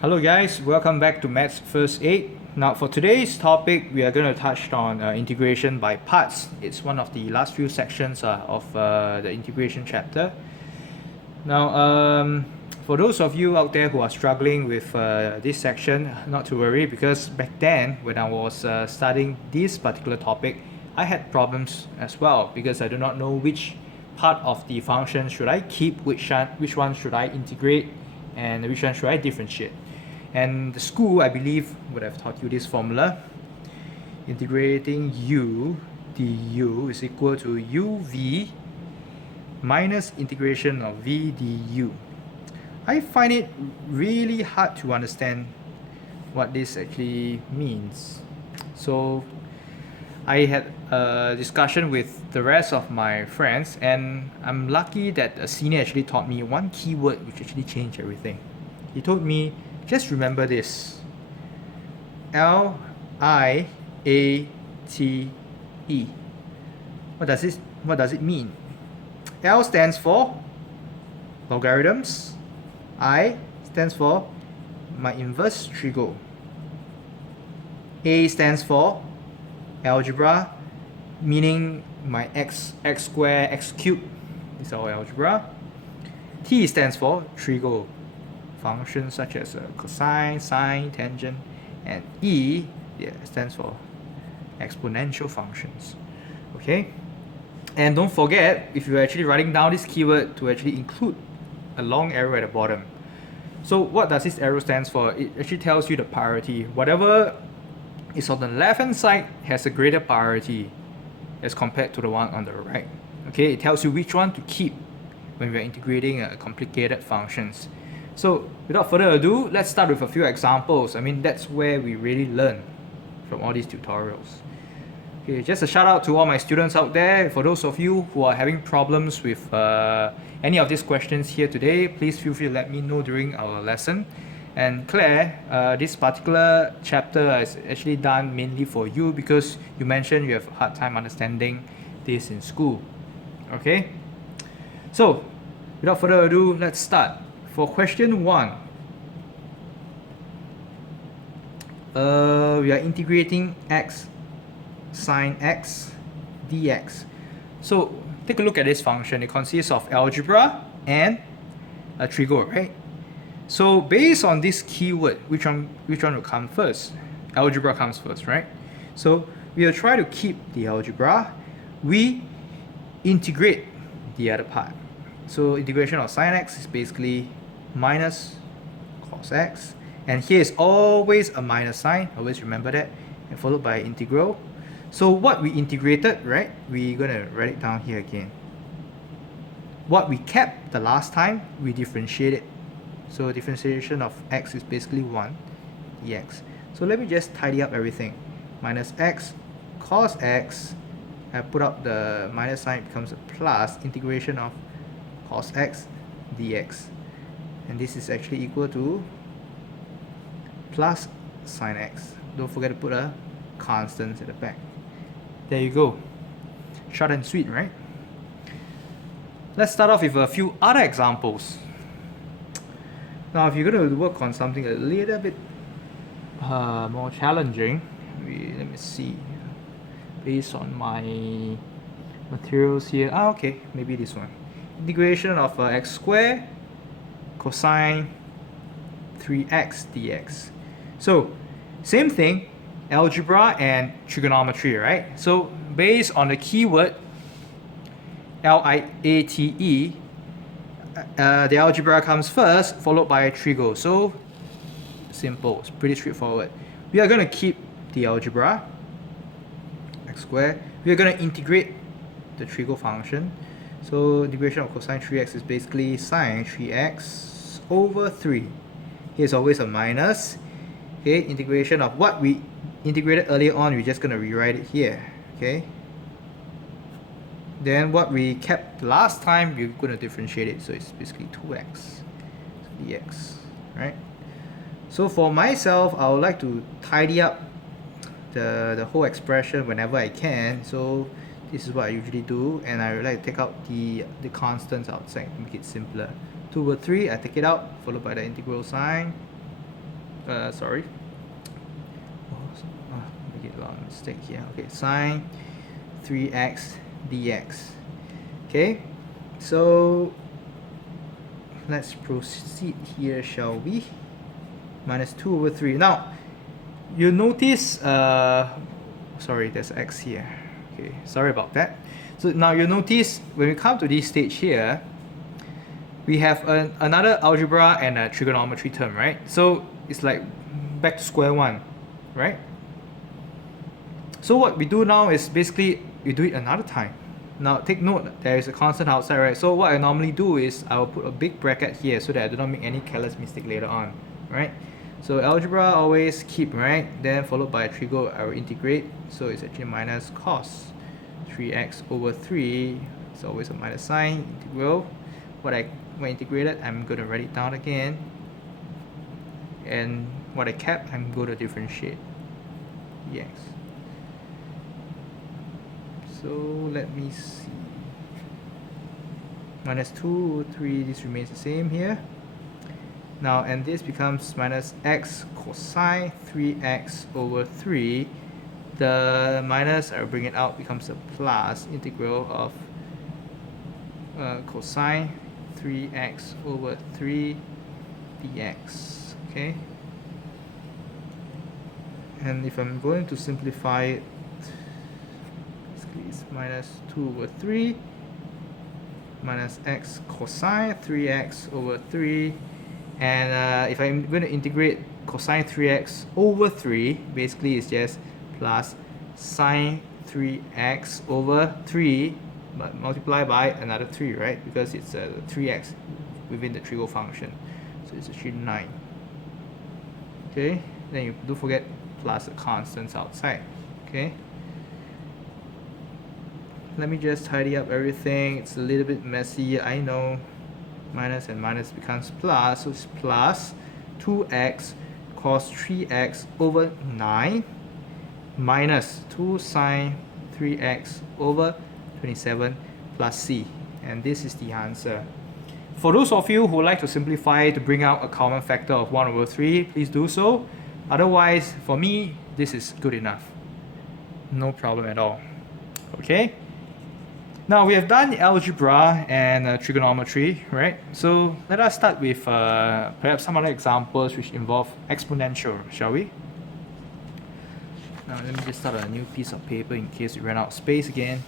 Hello guys, welcome back to Maths First Aid. Now for today's topic, we are going to touch on integration by parts. It's one of the last few sections of the integration chapter. Now, for those of you out there who are struggling with this section, not to worry, because back then when I was studying this particular topic, I had problems as well because I do not know which part of the function should I keep, which one should I integrate, and which one should I differentiate. And the school, I believe, would have taught you this formula. Integrating u du is equal to uv minus integration of v du. I find it really hard to understand what this actually means. So I had a discussion with the rest of my friends, and I'm lucky that a senior actually taught me one keyword which actually changed everything. He told me, just remember this: L-I-A-T-E. What does it mean? L stands for logarithms. I stands for my inverse trigo. A stands for algebra, meaning my x squared, x cubed is our algebra. T stands for trigo, functions such as cosine, sine, tangent, and E stands for exponential functions. Okay, and don't forget, if you're actually writing down this keyword, to actually include a long arrow at the bottom. So what does this arrow stands for? It actually tells you the priority. Whatever is on the left hand side has a greater priority as compared to the one on the right. Okay, it tells you which one to keep when we're integrating complicated functions. So without further ado, let's start with a few examples. I mean, that's where we really learn from all these tutorials. Okay, just a shout out to all my students out there. For those of you who are having problems with any of these questions here today, please feel free to let me know during our lesson. And Claire, this particular chapter is actually done mainly for you because you mentioned you have a hard time understanding this in school. Okay? So, without further ado, let's start. For question 1, we are integrating x sine x dx. So take a look at this function. It consists of algebra and a trigo, right? So based on this keyword, which one will come first? Algebra comes first, right? So we will try to keep the algebra. We integrate the other part. So integration of sine x is basically minus cos x, and here is always a minus sign, always remember that, and followed by integral. So what we integrated, right, we're gonna write it down here again. What we kept the last time, we differentiate it. So differentiation of x is basically 1 dx. So let me just tidy up everything. Minus x cos x, I put up the minus sign, it becomes a plus integration of cos x dx. And this is actually equal to plus sine x. Don't forget to put a constant at the back. There you go. Short and sweet, right? Let's start off with a few other examples. Now, if you're going to work on something a little bit more challenging, let me see. Based on my materials here, okay, maybe this one. Integration of x squared cosine 3x dx. So same thing, algebra and trigonometry, right? So based on the keyword L-I-A-T-E, the algebra comes first, followed by trigo. So simple, it's pretty straightforward. We are going to keep the algebra, x squared. We are going to integrate the trigo function. So integration of cosine 3x is basically sine 3x over 3. Here's always a minus. Okay, integration of what we integrated earlier on, we're just going to rewrite it here. Okay. Then what we kept last time, we're going to differentiate it. So it's basically 2x so dx, right? So for myself, I would like to tidy up the whole expression whenever I can. So this is what I usually do, and I would like to take out the constants outside to make it simpler. 2 over 3, I take it out, followed by the integral sign. sorry. Make it a long mistake here. Okay, sine 3x dx. Okay, so let's proceed here, shall we? Minus 2 over 3. Now, you notice, sorry, there's x here. Okay, sorry about that. So now you notice when we come to this stage here, we have another algebra and a trigonometry term, right? So it's like back to square one, right? So what we do now is basically we do it another time. Now take note, there is a constant outside, right? So what I normally do is I will put a big bracket here so that I do not make any careless mistake later on, right? So algebra always keep, right? Then followed by trigo, I will integrate. So it's actually minus cos 3x over 3. It's always a minus sign, integral. When I integrated, I'm going to write it down again. And what I kept, I'm going to differentiate dx. So let me see. Minus 2 over 3, this remains the same here. Now, and this becomes minus x cosine 3x over 3. The minus, I'll bring it out, becomes a plus integral of cosine 3x over 3 dx. Okay? And if I'm going to simplify it, basically it's minus 2 over 3 minus x cosine 3x over 3. And if I'm going to integrate cosine 3x over 3, basically it's just plus sine 3x over 3, but multiply by another 3, right? Because it's 3x within the trigo function. So it's actually 9. Okay, then you don't forget plus the constants outside. Okay, let me just tidy up everything. It's a little bit messy, I know. Minus and minus becomes plus, so it's plus 2x cos 3x over 9 minus 2 sine 3x over 27 plus c. And this is the answer. For those of you who would like to simplify to bring out a common factor of 1 over 3, please do so. Otherwise, for me, this is good enough. No problem at all. Okay? Now we have done algebra and trigonometry, right? So let us start with perhaps some other examples which involve exponential, shall we? Now let me just start a new piece of paper in case we run out of space again.